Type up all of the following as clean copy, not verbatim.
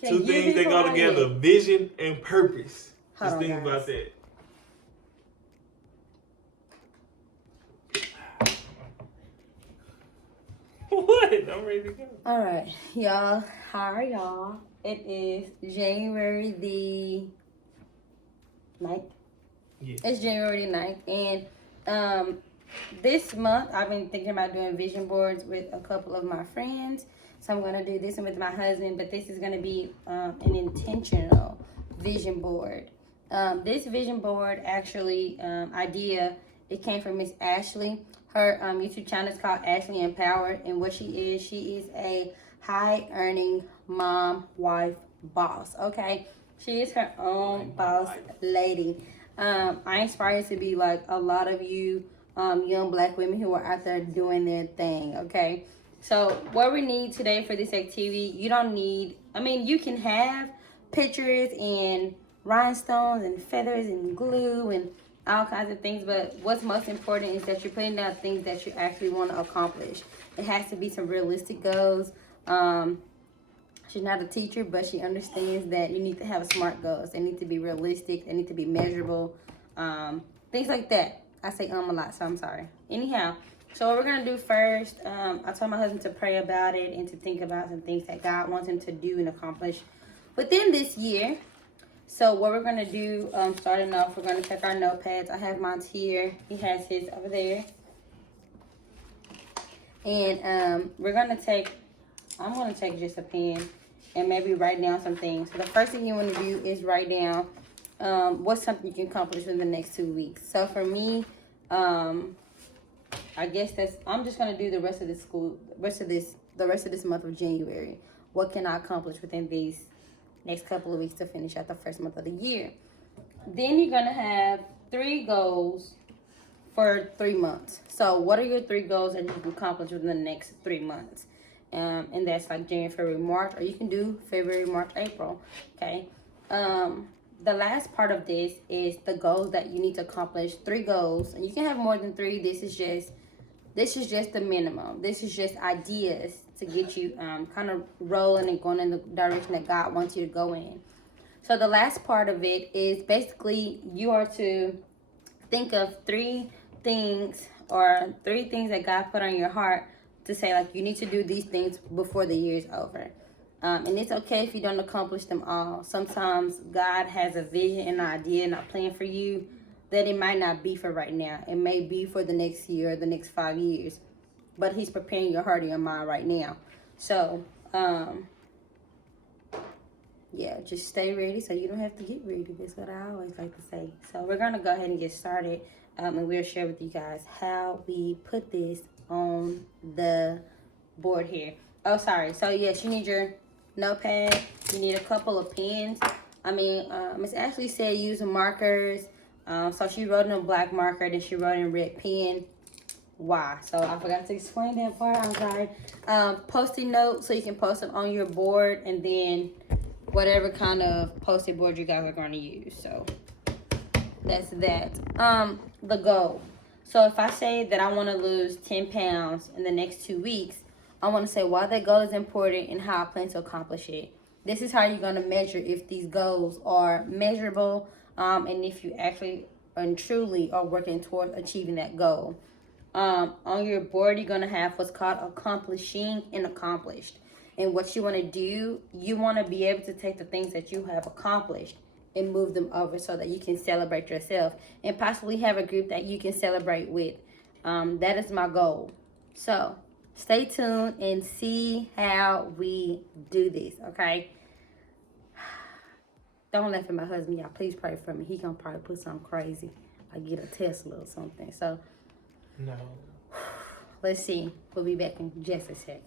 Two things that go together: vision and purpose. Just think about that. What? I'm ready to go. All right, y'all. How are y'all? It is January the 9th. Yes. It's January the 9th. And this month I've been thinking about doing vision boards with a couple of my friends. So I'm gonna do this one with my husband, but this is gonna be an intentional vision board. This vision board actually idea, it came from Miss Ashley. Her YouTube channel is called AshleyEmpowers, and what she is a high earning mom, wife, boss. Okay, she is her own boss lady. I inspire to be like a lot of you young black women who are out there doing their thing. Okay, so what we need today for this activity, you don't need, I mean, you can have pictures and rhinestones and feathers and glue and all kinds of things, but what's most important is that you're putting down things that you actually want to accomplish. It has to be some realistic goals. She's not a teacher, but she understands that you need to have smart goals. They need to be realistic. They need to be measurable. Things like that. I say a lot, so I'm sorry. Anyhow, so what we're going to do first, I told my husband to pray about it and to think about some things that God wants him to do and accomplish within this year. So what we're going to do, starting off, we're going to check our notepads. I have mine here. He has his over there. And we're going to take, I'm going to take just a pen and maybe write down some things. So the first thing you want to do is write down what's something you can accomplish in the next 2 weeks. So for me, I guess I'm just going to do the rest of this month of January. What can I accomplish within these next couple of weeks to finish out the first month of the year? Then you're going to have 3 goals for 3 months. So what are your 3 goals that you can accomplish within the next 3 months? And that's like January, February, March, or you can do February, March, April. Okay. The last part of this is the goals that you need to accomplish. 3 goals, and you can have more than 3. This is just the minimum. This is just ideas to get you kind of rolling and going in the direction that God wants you to go in. So the last part of it is basically you are to think of 3 things that God put on your heart to say, like, you need to do these things before the year is over. And it's okay if you don't accomplish them all. Sometimes God has a vision and an idea and a plan for you that it might not be for right now. It may be for the next year or the next 5 years. But he's preparing your heart and your mind right now. So, yeah, just stay ready so you don't have to get ready. That's what I always like to say. So we're going to go ahead and get started. And we'll share with you guys how we put this on the board here. Oh, sorry. So, yes, you need your notepad. You need a couple of pens. I mean, Miss Ashley said use markers. So she wrote in a black marker, then she wrote in red pen. Why? So I forgot to explain that part. I'm sorry. Post-it notes, so you can post them on your board, and then whatever kind of post-it board you guys are going to use. So that's that. The goal. So if I say that I want to lose 10 pounds in the next 2 weeks, I want to say why that goal is important and how I plan to accomplish it. This is how you're going to measure if these goals are measurable, and if you actually and truly are working towards achieving that goal. On your board, you're going to have what's called accomplishing and accomplished. And what you want to do, you want to be able to take the things that you have accomplished and move them over so that you can celebrate yourself and possibly have a group that you can celebrate with. That is my goal. So stay tuned and see how we do this, okay? Don't laugh at my husband, y'all. Please pray for me. He gonna probably put something crazy, like get a Tesla or something. So no. Let's see. We'll be back in just a second.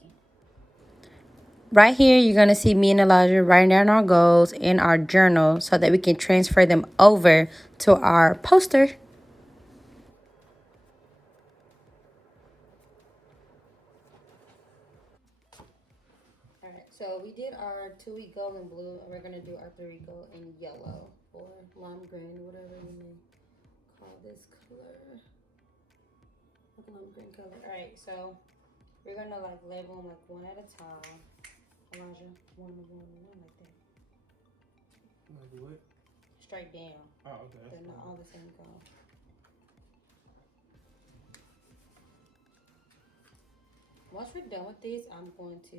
Right here, you're going to see me and Elijah writing down our goals in our journal so that we can transfer them over to our poster. All right, so we did our 2-week goal in blue, and we're going to do our 3-week goal in yellow or lime green, whatever you may call this color. Lime green color. All right, so we're going to like label them like one at a time. Elijah, one like that. Like what? Straight down. Oh, okay. They're not all the same color. Once we're done with this, I'm going to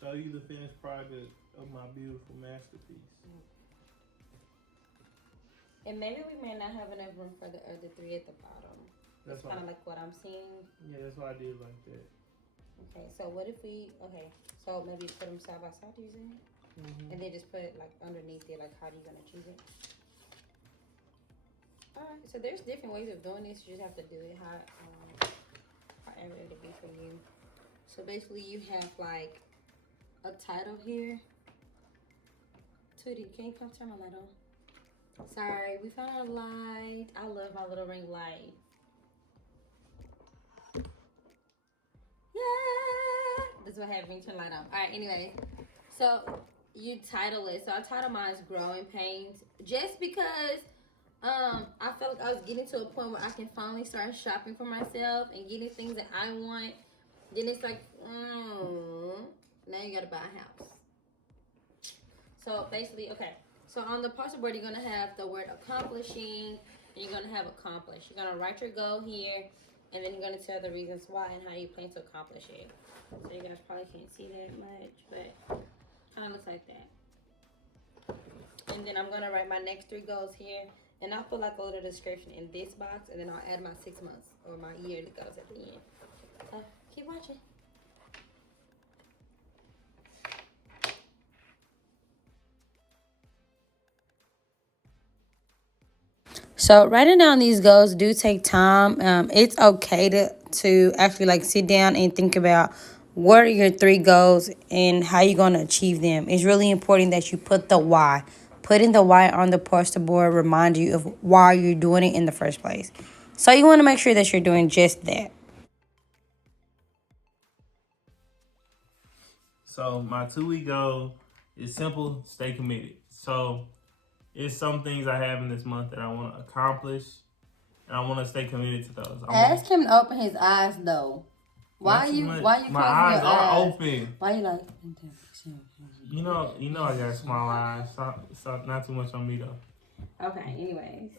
show you the finished product of my beautiful masterpiece. And maybe we may not have enough room for the other 3 at the bottom. That's kind of like what I'm seeing. Yeah, that's why I did like that. Okay, so what if we, so maybe put them side by side, you saying? Mm-hmm. And then just put it like underneath it, like how are you going to choose it? Alright, so there's different ways of doing this. You just have to do it however it'll be for you. So basically you have like a title here. Tootie, can you come turn my light on? Sorry, we found our light. I love my little ring light. Yeah! This is what happens when you turn the light on. Alright, anyway. So, you title it. So, I title mine is Growing Pains. Just because I felt like I was getting to a point where I can finally start shopping for myself and getting things that I want. Then it's like, now you gotta buy a house. So, basically, okay. So on the poster board, you're going to have the word accomplishing, and you're going to have accomplish. You're going to write your goal here, and then you're going to tell the reasons why and how you plan to accomplish it. So you guys probably can't see that much, but kind of looks like that. And then I'm going to write my next 3 goals here, and I'll put like a little description in this box, and then I'll add my 6 months or my yearly goals at the end. So keep watching. So writing down these goals do take time. It's okay to actually like sit down and think about what are your 3 goals and how you're going to achieve them. It's really important that you put the why. Putting the why on the poster board reminds you of why you're doing it in the first place. So you want to make sure that you're doing just that. So my 2-week goal is simple, stay committed. So it's some things I have in this month that I want to accomplish, and I want to stay committed to those. Ask him to open his eyes, though. Why you my closing your eyes are open? Why you like? You know I got small eyes. So not too much on me though. Okay. Anyways.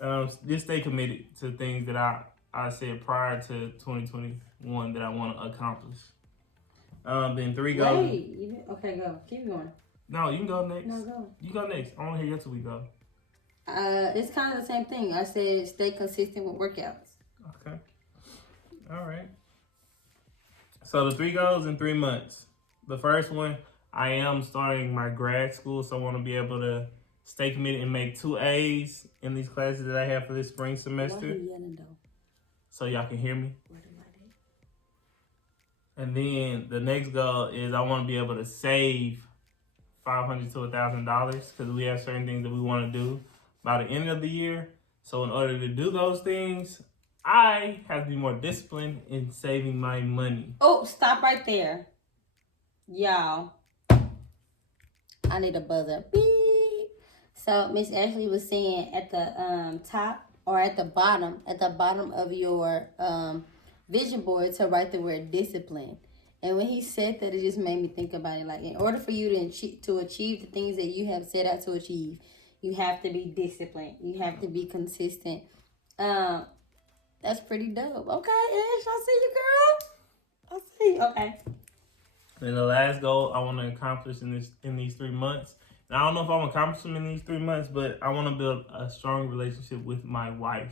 Just stay committed to things that I said prior to 2021 that I want to accomplish. Then 3 goals. Wait. Okay, go. Keep going. No, you can go next. No, go. You go next. I want to hear your 2-week goal. It's kind of the same thing. I said stay consistent with workouts. Okay. All right. So the 3 goals in 3 months. The first one, I am starting my grad school, so I want to be able to stay committed and make 2 A's in these classes that I have for this spring semester. Why are you yelling though? So y'all can hear me. And then the next goal is I want to be able to save $500 to $1,000 because we have certain things that we want to do by the end of the year. So in order to do those things, I have to be more disciplined in saving my money. Oh, stop right there. Y'all. I need a buzzer. Beep. So Miss Ashley was saying at the top or at the bottom of your vision board to write the word discipline. And when he said that, it just made me think about it. Like, in order for you to achieve the things that you have set out to achieve, you have to be disciplined. You have to be consistent. That's pretty dope. Okay, Ash, I see you, girl. I see you. Okay. And the last goal I want to accomplish in these 3 months. And I don't know if I'm accomplishing in these 3 months, but I want to build a strong relationship with my wife.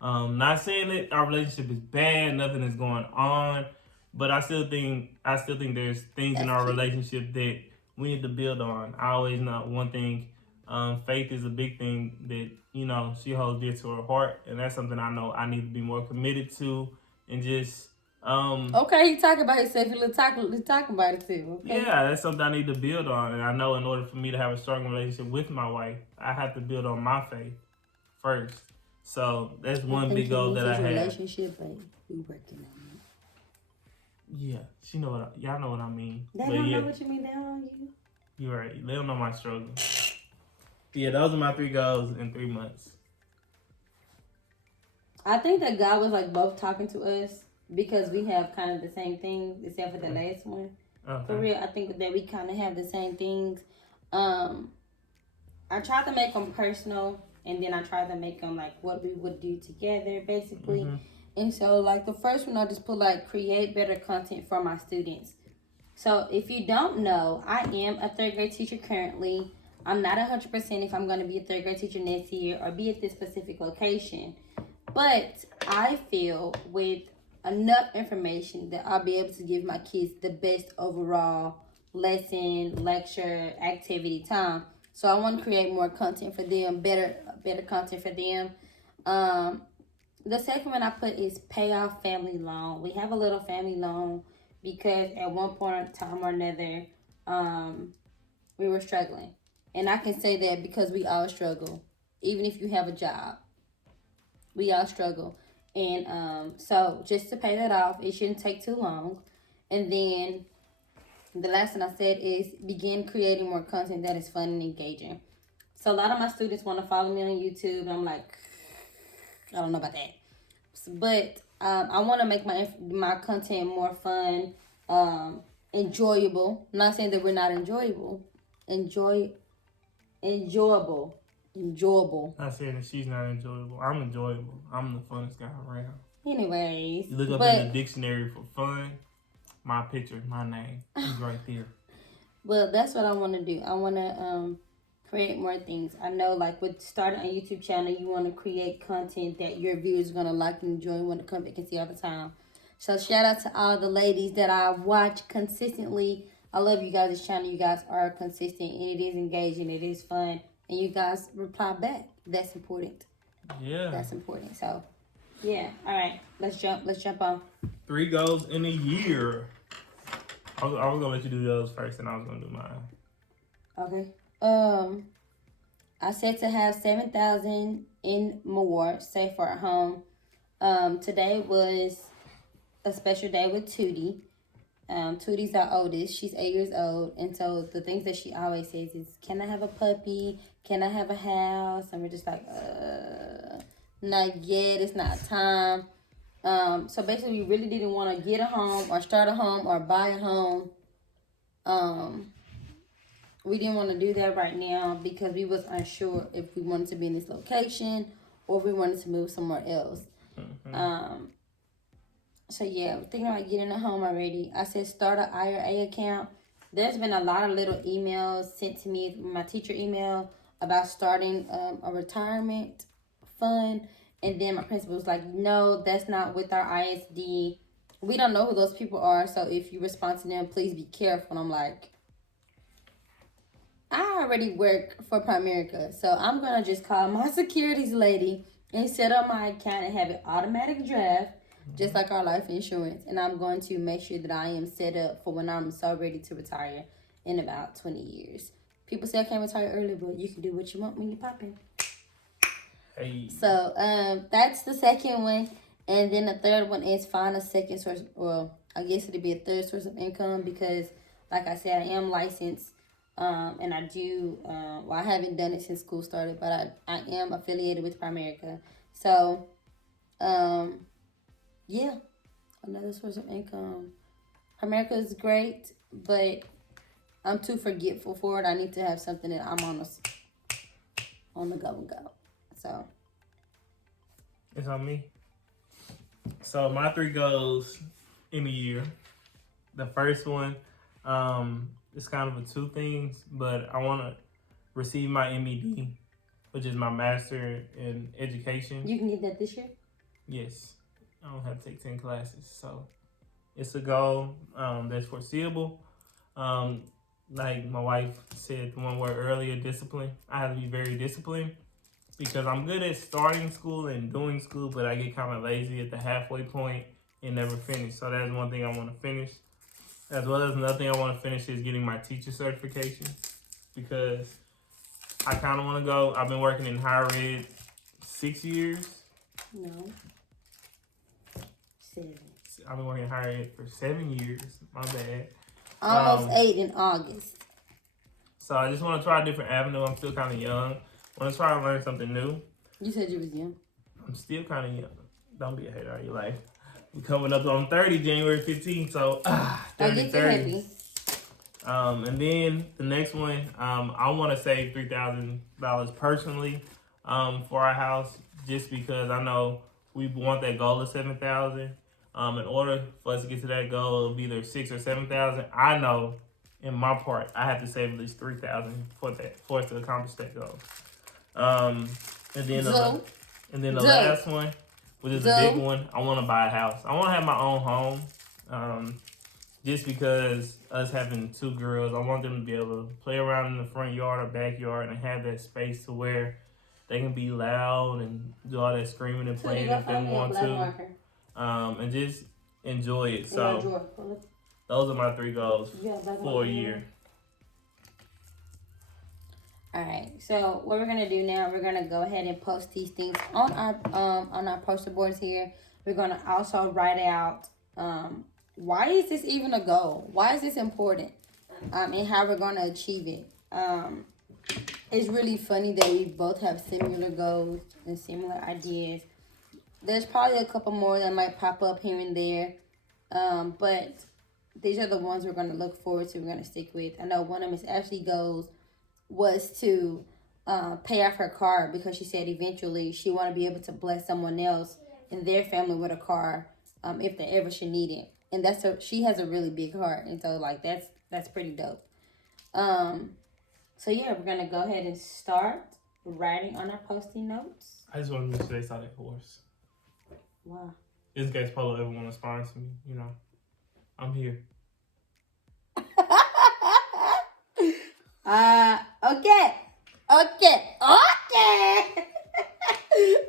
Not saying that our relationship is bad, nothing is going on, but I still think there's things in our relationship that we need to build on. I always know one thing, faith is a big thing that, she holds dear to her heart, and that's something I know I need to be more committed to, and just okay, he talking about himself. He's talking about it too. Okay? Yeah, that's something I need to build on, and I know in order for me to have a strong relationship with my wife, I have to build on my faith first. So that's one big goal that I have. Relationship, but we working on it. Yeah, y'all know what I mean. They don't know what you mean. They don't know you. You're right. They don't know my struggle. Yeah, those are my 3 goals in 3 months. I think that God was like both talking to us because we have kind of the same thing, except for the last one. Okay. For real, I think that we kind of have the same things. I tried to make them personal, and then I tried to make them like what we would do together, basically. Mm-hmm. And so, like the first one, I just put like create better content for my students. So if you don't know, I am a third grade teacher currently. I'm not 100% if I'm going to be a third grade teacher next year or be at this specific location. But I feel with enough information that I'll be able to give my kids the best overall lesson, lecture, activity time. So I want to create more content for them, better content for them. The second one I put is pay off family loan. We have a little family loan because at one point in time or another, we were struggling. And I can say that because we all struggle. Even if you have a job, we all struggle. And so just to pay that off, it shouldn't take too long. And then the last thing I said is begin creating more content that is fun and engaging. So a lot of my students want to follow me on YouTube. And I'm like, I don't know about that. But I want to make my content more fun, enjoyable. I'm not saying that we're not enjoyable. Enjoyable. Not saying that she's not enjoyable. I'm enjoyable. I'm the funnest guy around. Anyways. You look up in the dictionary for fun, my picture, my name is right there. Well, that's what I want to do. I want to create more things. I know, like, with starting a YouTube channel, you want to create content that your viewers are going to like and enjoy and want to come back and see all the time. So, shout out to all the ladies that I watch consistently. I love you guys' channel. You guys are consistent, and it is engaging. It is fun. And you guys reply back. That's important. Yeah. That's important. So, yeah. All right. Let's jump on. 3 goals in a year. I was going to let you do those first, and I was going to do mine. Okay. I said to have 7,000 in more saved for at home. Today was a special day with Tootie. Tootie's our oldest. She's 8 years old. And so the things that she always says is, can I have a puppy? Can I have a house? And we're just like, not yet. It's not time. So basically we really didn't want to get a home or start a home or buy a home. We didn't want to do that right now because we was unsure if we wanted to be in this location or if we wanted to move somewhere else. Mm-hmm. So yeah, we're thinking about getting a home already. I said start an IRA account. There's been a lot of little emails sent to me, my teacher email, about starting a retirement fund. And then my principal was like, no, that's not with our ISD. We don't know who those people are. So if you respond to them, please be careful. And I'm like, I already work for Primerica, so I'm going to just call my securities lady and set up my account and have it automatic draft, just like our life insurance. And I'm going to make sure that I am set up for when I'm so ready to retire in about 20 years. People say I can't retire early, but you can do what you want when you're popping. Hey. So that's the second one. And then the third one is find a second source. Well, I guess it'd be a third source of income because, like I said, I am licensed. And I do, I haven't done it since school started, but I am affiliated with Primerica. So, yeah, another source of income. Primerica is great, but I'm too forgetful for it. I need to have something that I'm on the go and go. So. It's on me. So my 3 goals in a year. The first one, it's kind of a 2 things, but I want to receive my MED, which is my master in education. You can get that this year? Yes. I don't have to take 10 classes, so it's a goal that's foreseeable. Like my wife said the one word earlier, discipline. I have to be very disciplined because I'm good at starting school and doing school, but I get kind of lazy at the halfway point and never finish. So that's one thing I want to finish. As well as another thing I want to finish is getting my teacher certification because I kind of want to go. I've been working in higher ed 6 years. No. 7. I've been working in higher ed for 7 years. My bad. Almost 8 in August. So I just want to try a different avenue. I'm still kind of young. I want to try to learn something new. You said you was young. I'm still kind of young. Don't be a hater on your life. We're coming up on 30 January 15th, so 30. And then the next one, I want to save $3,000 personally for our house, just because I know we want that goal of 7,000. In order for us to get to that goal of either 6 or 7,000, I know in my part I have to save at least 3,000 for us to accomplish that goal. And then the last one, which is a big one, I want to buy a house. I want to have my own home. Just because us having two girls, I want them to be able to play around in the front yard or backyard and have that space to where they can be loud and do all that screaming and playing if they want to. And just enjoy it. So those are my 3 goals for a year. All right. So what we're gonna do now, we're gonna go ahead and post these things on our poster boards here. We're gonna also write out why is this even a goal? Why is this important? And how we're gonna achieve it. It's really funny that we both have similar goals and similar ideas. There's probably a couple more that might pop up here and there. But these are the ones we're going to look forward to, we're going to stick with. I know one of Miss Ashley's goals was to pay off her car, because she said eventually she want to be able to bless someone else in their family with a car if they ever should need it. And she has a really big heart. And so, like, that's pretty dope. So, yeah, we're going to go ahead and start writing on our Post-it notes. I just wanted to say saw that horse. Wow. Just in case Polo ever want to sponsor me, you know, I'm here. Okay.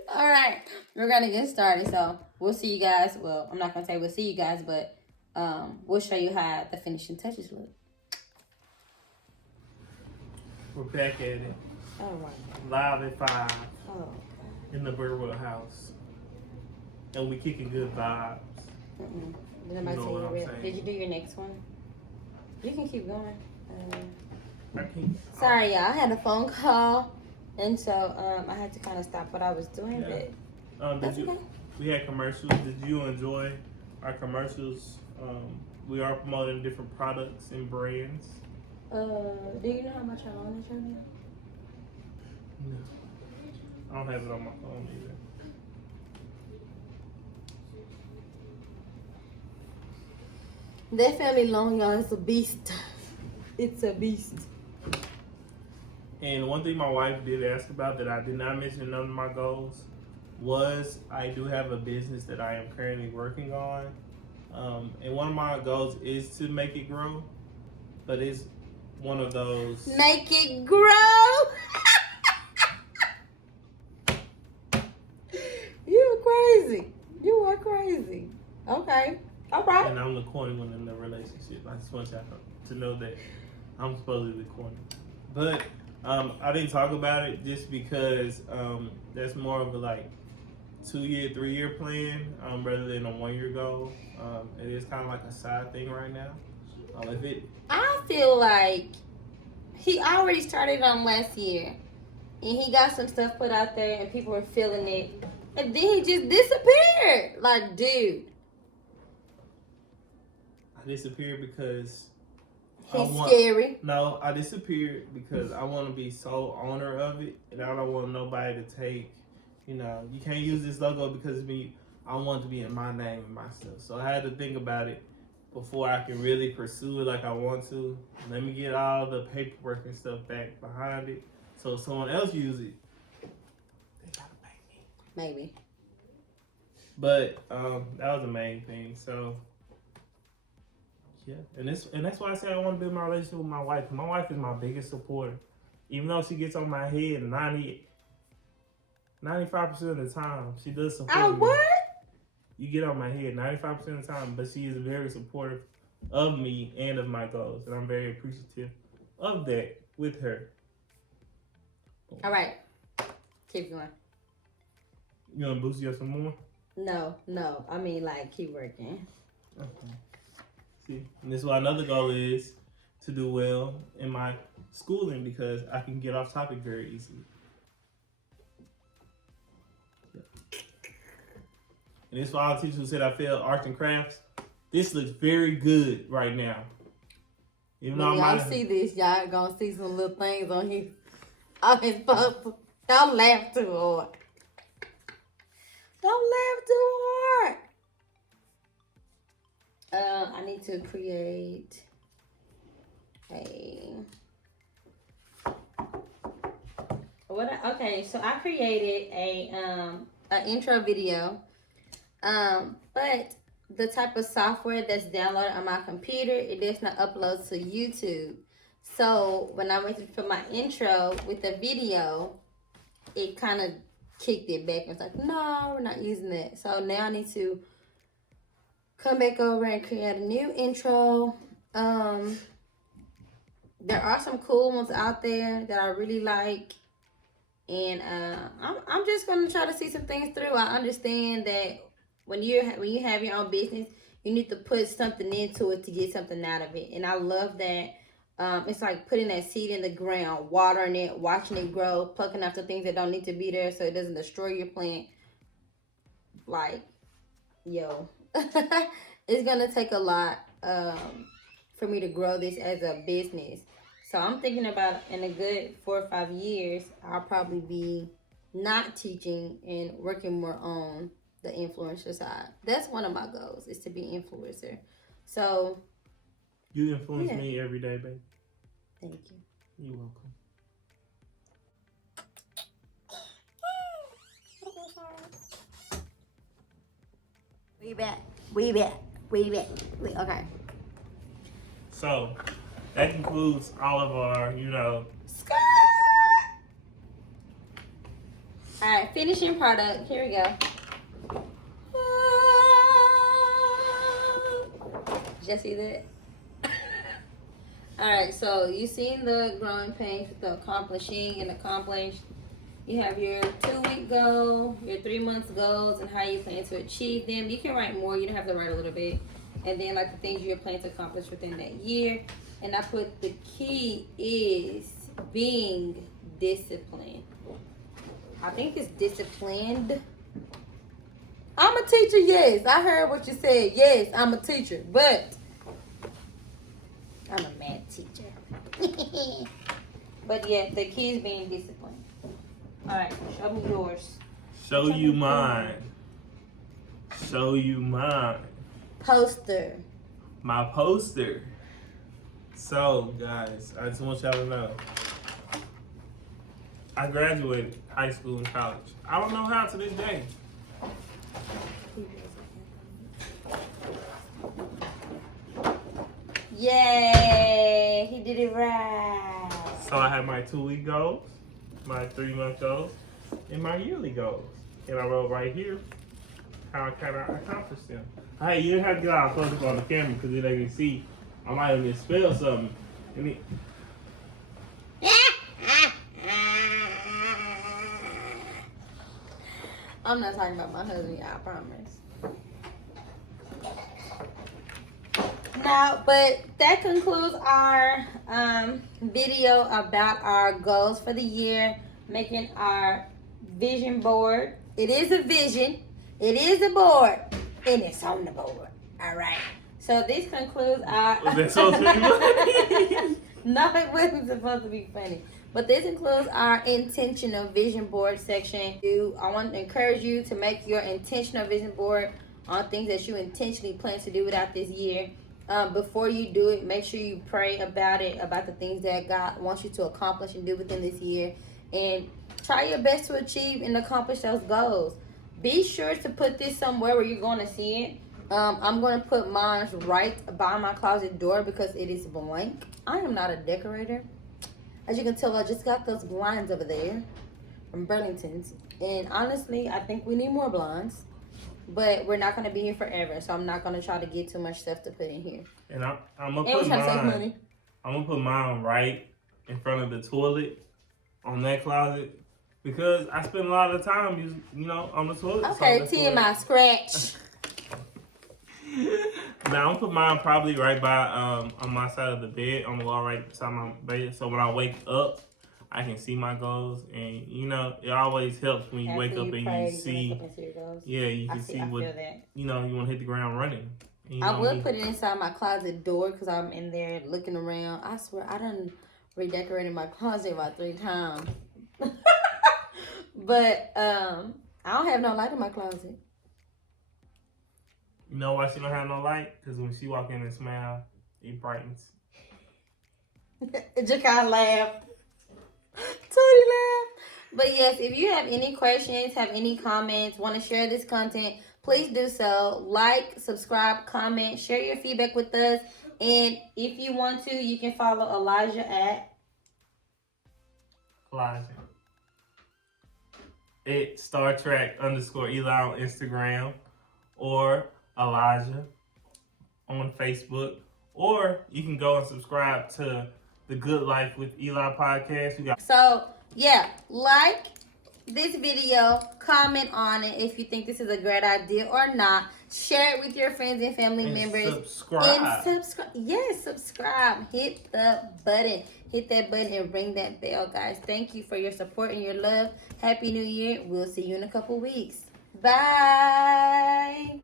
All right, we're gonna get started. So we'll see you guys. Well, I'm not gonna say we'll see you guys, but we'll show you how the finishing touches look. We're back at it. All right. Live at 5 Okay. in the Birdwell house. And we kicking good vibes. Did Did you do your next one? You can keep going. I can't. Sorry, y'all. I had a phone call, and so I had to kind of stop what I was doing. Yeah. But that's okay. We had commercials. Did you enjoy our commercials? We are promoting different products and brands. Do you know how much I own it right now? No. I don't have it on my phone either. That family loan, y'all, is a beast. It's a beast. And one thing my wife did ask about that I did not mention in none of my goals was I do have a business that I am currently working on. And one of my goals is to make it grow. But it's one of those... Make it grow! You crazy. You are crazy. Okay. All right. And I'm the corny one in the relationship. I just want y'all to know that I'm supposedly the corny. But I didn't talk about it just because that's more of a 2-year, 3-year plan rather than a 1-year goal. It is kind of like a side thing right now. I feel like he already started on last year, and he got some stuff put out there, and people were feeling it, and then he just disappeared. Like, dude. I disappeared because he's scary. No, I disappeared because I want to be sole owner of it, and I don't want nobody to take. You know, you can't use this logo because it's me. I want it to be in my name and my stuff. So I had to think about it before I can really pursue it like I want to. Let me get all the paperwork and stuff back behind it, so if someone else use it, they gotta pay me. Maybe. But that was the main thing. So. Yeah, and that's why I say I want to build my relationship with my wife. My wife is my biggest supporter. Even though she gets on my head 95% of the time, she does support me. What? You get on my head 95% of the time, but she is very supportive of me and of my goals. And I'm very appreciative of that with her. All right. Keep going. You want to boost you up some more? No. I mean, keep working. Okay. And this is why another goal is to do well in my schooling, because I can get off topic very easily. Yeah. And this is why all the teachers who said I failed arts and crafts. This looks very good right now. Even When though y'all see this, y'all gonna see some little things on his post. Don't laugh too hard. Don't laugh too hard. I need to create a okay, so I created an intro video. But the type of software that's downloaded on my computer, it does not upload to YouTube. So when I went to put my intro with the video, it kind of kicked it back and was like, no, we're not using that. So now I need to come back over and create a new intro. There are some cool ones out there that I really like. And I'm just gonna try to see some things through. I understand that when you have your own business, you need to put something into it to get something out of it. And I love that. It's like putting that seed in the ground, watering it, watching it grow, plucking out the things that don't need to be there so it doesn't destroy your plant. Like, yo, it's gonna take a lot for me to grow this as a business. So I'm thinking about in a good 4 or 5 years, I'll probably be not teaching and working more on the influencer side. That's one of my goals, is to be influencer. So you influence me every day, baby. Thank you. You're welcome. We back. Okay. So that concludes all of our, All right, finishing product. Here we go. Did you see that? All right, so you've seen the growing pains, the accomplishing and accomplished. You have your 2-week goal, your 3 months goals, and how you plan to achieve them. You can write more. You don't have to write a little bit. And then like the things you're planning to accomplish within that year. And I put the key is being disciplined. I think it's disciplined. I'm a teacher, yes. I heard what you said. Yes, I'm a teacher, but I'm a mad teacher. But yeah, the key is being disciplined. All right, show me yours. Show you mine. Show you mine. Poster. My poster. So, guys, I just want y'all to know. I graduated high school and college. I don't know how to this day. Yay! He did it right. So I had my 2-week goals, my 3-month goals, and my yearly goals. And I wrote right here how I kind of accomplished them. Hey, you didn't have to get out close up on the camera because then they can see I might have misspelled something. I'm not talking about my husband, y'all, I promise. Now, but that concludes our video about our goals for the year, making our vision board. It is a vision, it is a board, and it's on the board. All right. So this concludes our. Was that supposed to be funny? No, it wasn't supposed to be funny. But this includes our intentional vision board section. I want to encourage you to make your intentional vision board on things that you intentionally plan to do without this year. Before you do it, make sure you pray about it, about the things that God wants you to accomplish and do within this year. And try your best to achieve and accomplish those goals. Be sure to put this somewhere where you're going to see it. I'm going to put mine right by my closet door because it is blank. I am not a decorator. As you can tell, I just got those blinds over there from Burlington's. And honestly, I think we need more blinds. But we're not going to be here forever, so I'm not going to try to get too much stuff to put in here. And I'm going to put mine right in front of the toilet on that closet because I spend a lot of time, on the toilet. Okay, TMI, scratch. Now, I'm going to put mine probably right by on my side of the bed, on the wall right beside my bed. So when I wake up, I can see my goals. And, it always helps when you wake up and you see. Yeah, you can see what, you want to hit the ground running. You I don't would need- put it inside my closet door because I'm in there looking around. I swear I done redecorated my closet about 3 times. But I don't have no light in my closet. You know why she don't have no light? Because when she walk in and smile, it brightens. Jakai laughed. Tootie laughed. But yes, if you have any questions, have any comments, want to share this content, please do so. Like, subscribe, comment, share your feedback with us. And if you want to, you can follow Elijah at Elijah. It's Star Trek _ Eli on Instagram, or Elijah on Facebook, or you can go and subscribe to the Good Life with Eli podcast. We got So, yeah, like this video, comment on it if you think this is a great idea or not. Share it with your friends and family members. subscribe. And subscribe. Yes, subscribe. Hit the button. Hit that button and ring that bell, guys. Thank you for your support and your love. Happy New Year. We'll see you in a couple weeks. Bye.